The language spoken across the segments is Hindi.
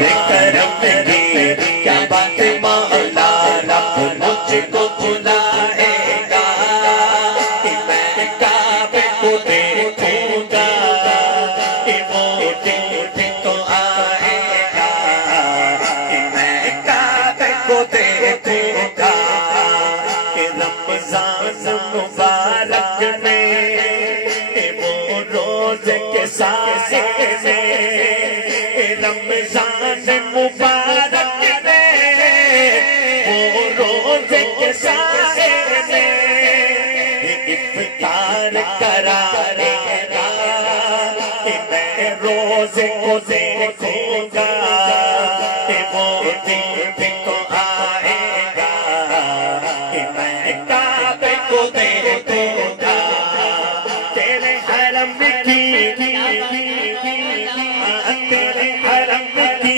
तेरे करम की क्या बात मौला, रब मुझको बुलाएगा कि मैं काबे को देखूंगा, कि वो दिन तो आएगा कि मैं काबे को देखूंगा, कि रमजान मुबारक में वो रोज के साए में, रमजान मुबारक में वो रोज के साए में इफ्तार कराएगा कि मैं रोज को देखूंगा, कि वो दिन को आएगा कि मैं काबे को देखूंगा। तेरे हरम की, तेरे हरम की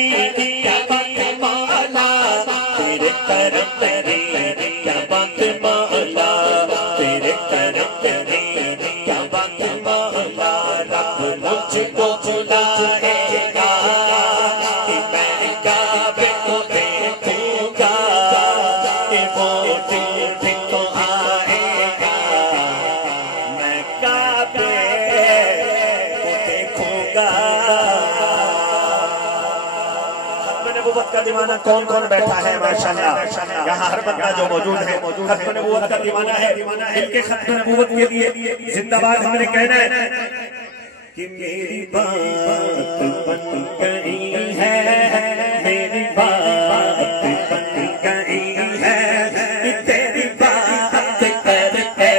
क्या बात मौला, तेरे करम तेरी क्या बात मौला, तेरे करम तेरी क्या बात मौला, रब मुझको बुलाएगा कि मैं काबे को देखूंगा, कि वो दिन तो आएगा मैं काबे को देखूंगा। नबूवत का दीवाना कौन कौन बैठा है माशाअल्लाह, यहाँ हर बंदा जो मौजूद है खत्म नबूवत का दीवाना है। इनके खत्म नबूवत के लिए जिंदाबाद हमने कहना है कि मेरी बात बन गई है, मेरी बात बन गई है, तेरी बात करते करते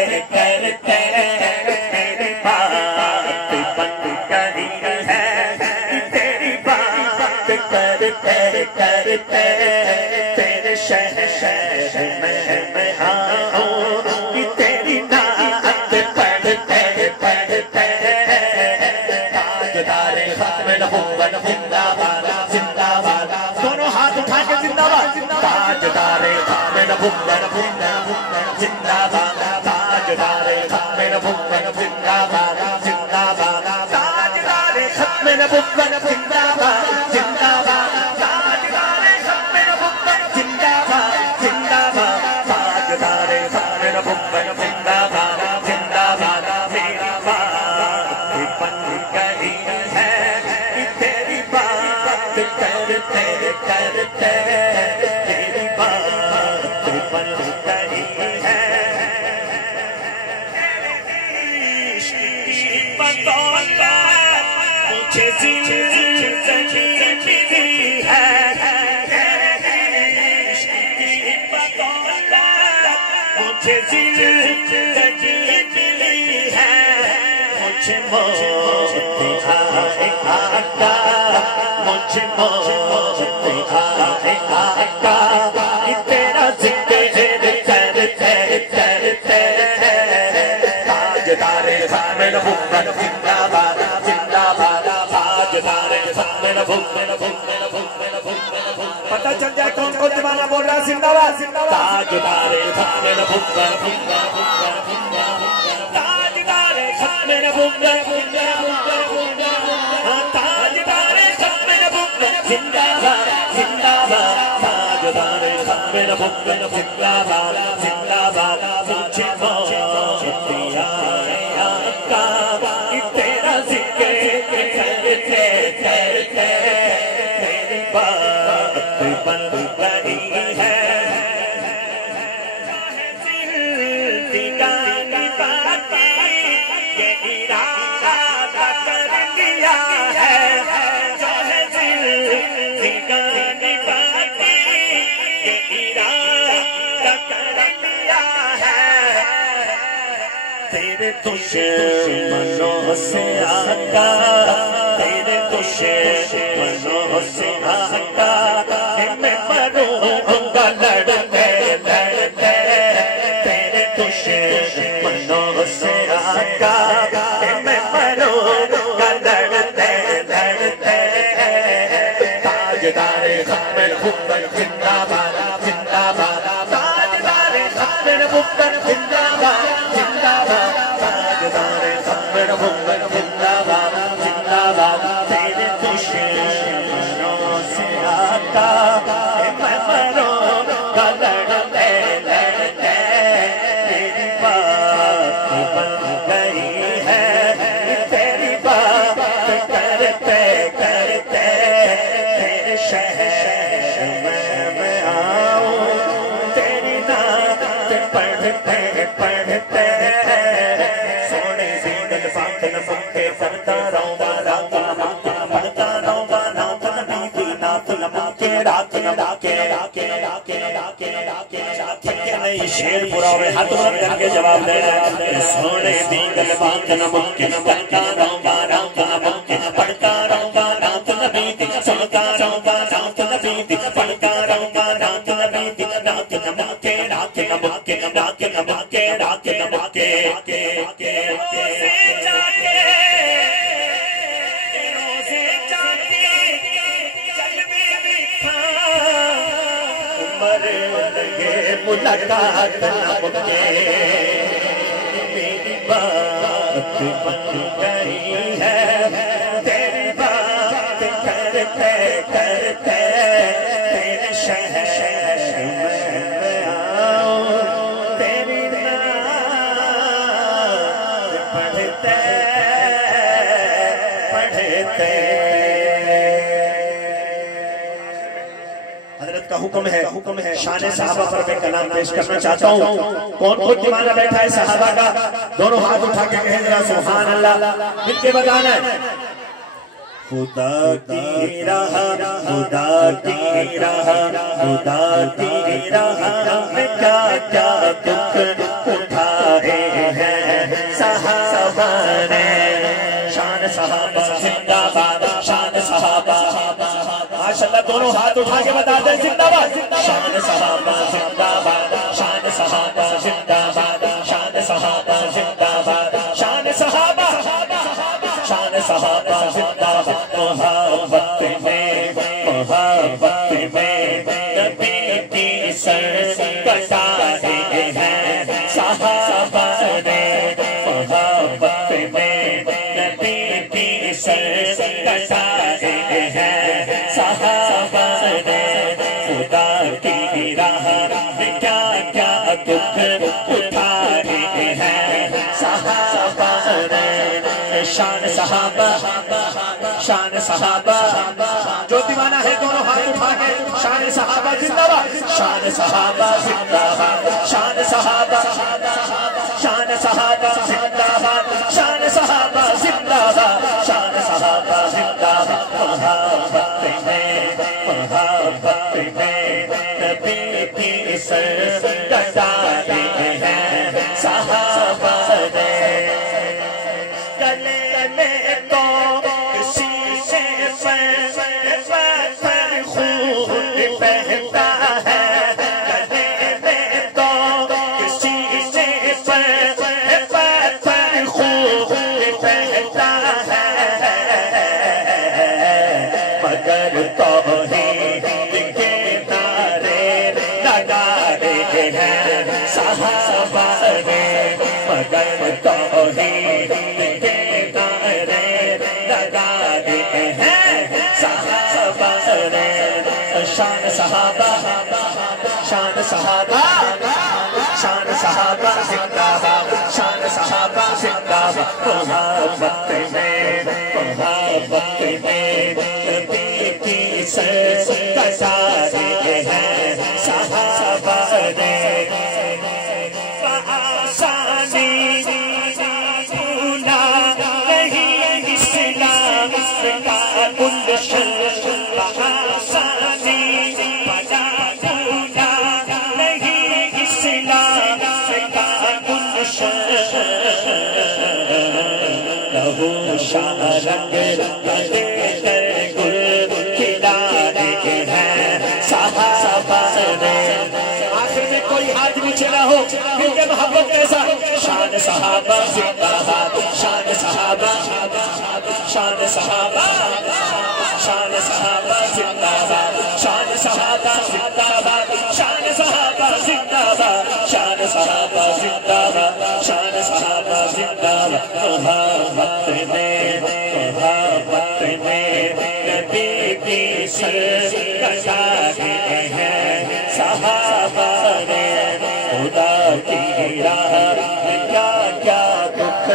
मेरी बात बन गई है, तेरी बात करते करते तेरे शहर में मैं आऊं, तेरी नात पढ़ते पढ़ते ताजदारे खत्म नबूवत जिंदाबाद जिंदाबाद, दोनों हाथ उठा के जिंदाबाद, ताजदारे खत्म नबूवत जिंदाबाद, ताजदारे खत्म नबूवत जिंदाबाद जिंदाबाद, ताजदारे खत्म नबूवत जिंदाबाद जिंदाबाद, ताजदारे खत्म नबूवत जिंदाबाद जिंदाबाद, ताजदारे खत्म नबूवत जिंदाबाद जिंदाबाद। मेरी बात बन गई है, तेरी बात करते करते तेरी बात बन गई है। बदौलत मुझे जिंदगी मिली है, बदौलत मुझे जिंदगी मिली है, मुझे मौत आए आका, मुझे मौत आए आका, तेरा जिक्र करते करते ताजदारे खत्म नबूवत जिंदाबाद जिंदाबाद, ताजदारे खत्म नबूवत। पता चल जाए कौन कौन दीवाना बोल रहा है जिंदाबाद जिंदाबाद, ताजदारे खत्म नबूवत, ताजदारे खत्म नबूवत, ताजदारे खत्म नबूवत जिंदाबाद जिंदाबाद, ताजदारे खत्म नबूवत जिंदाबाद जिंदाबाद। मुझे मौत आए आका, तेरा जिक्र करते करते मेरी बात बन गई है। जिंदगानी बाकी ये इरादा कर लिया है, जो है जिंदगानी बाकी ये इरादा कर लिया है, तेरे दुश्मनों से आका, तेरे दुश्मनों से आका, मैं मरूंगा लड़ते लड़ते, तेरे दुश्मनों से आका, मैं मरूंगा लड़ते लड़ते। ताजदारे खत्म नबूवत जिंदाबाद जिंदाबाद, ताजदारे खत्म नबूवत जिंदाबाद जिंदाबाद, ताजदारे खत्म नबूवत जिंदाबाद जिंदाबाद। तेरे दुश्मनों से रात नमुके रात नमुके नहीं शेर पूरा हुए हाथ बंद करके जवाब दे सोने दी गल बात नमुके करता रहूंगा रात नमुके पढ़ता रहूंगा रात नबी दी सुनता रहूंगा रात नबी दी पढ़ता रहूंगा रात नबी दी रात नमुके रात नमुके रात नमुके रात नमुके मुलाकात नमुके मेरी बात बन गई है तेरी बात करते करते तेरे शहर में आऊं तेरी नात पढ़ते पढ़ते हुक्म है शान सहाबा पर मैं कलाम पेश करना चाहता हूँ। कौन कौन दीवाना बैठा है सहाबा का, दोनों हाथ उठा के कहें जरा सुभान अल्लाह, मिलके बताना है। खुदा की राह खुदा की राह खुदा की राह में क्या क्या दुख उठाए हैं सहाबा ने। शान सहाबा जिंदाबाद, शान सहाबा माशाअल्लाह, दोनों हाथ उठा के बताते हैं जिंदाबाद। शान सहाबा जिंदाबाद, शान सहाबा जिंदाबाद, शान सहाबा जिंदाबाद, शान सहाबा शान सहाबा जिंदाबाद। मोहब्बत में नबी की सर कटाए हैं सहाबा ने। मोहब्बत में नबी की सर कटाए हैं सहाबा ने। खुदा की राह में क्या क्या दुख उठाए हैं सहाबा ने। शान सहाबा, शान सहाबा, जो दीवाना है दोनों हाथ उठा के शान सहाबा जिंदाबाद, शान सहाबा जिंदाबाद, शान सहाबा, शान सहाबा जिंदाबाद, शान सहाबा जिंदाबाद, शान सहाबा जिंदाबाद। मोहब्बत में नबी की सर कटाए हैं सहाबा ने। गले में तो किसी से खून बहता है, गले में तो किसी से खून बहता है, मगर तौहीद के नारे लगाए हैं सहाबा ने। मगर तौहीद के नारे लगाए हैं सहाबा ने। शान सहाबा, शान सहाबा, शान सहाबा जिंदाबाद, शान सहाबा जिंदाबाद। मोहब्बत में नबी की सर कटाए हैं सहाबा ने। आसानी भूला नहीं इस्लाम का गुलशन, आसानी भला भूला नहीं इस्लाम का गुलशन। लहू शारंग कर गुल खिलाए हैं सहाबा ने। आखिर में कोई हाथ नीचे ना हो, क्योंकि मोहब्बत कैसा। शान सहाबा जिंदाबाद, शान सहाबा, शान सहाबा, शान सहाबा जिंदाबाद, शान सहाबा जिंदाबाद, शान सहाबा जिंदाबाद, शान सहाबा जिंदाबाद, शान सहाबा जिंदाबाद। मोहब्बत में नबी की सर कटाए हैं सहाबा ने। खुदा की राह में क्या क्या दुख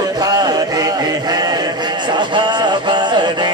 उठाए हैं सहाबा ने।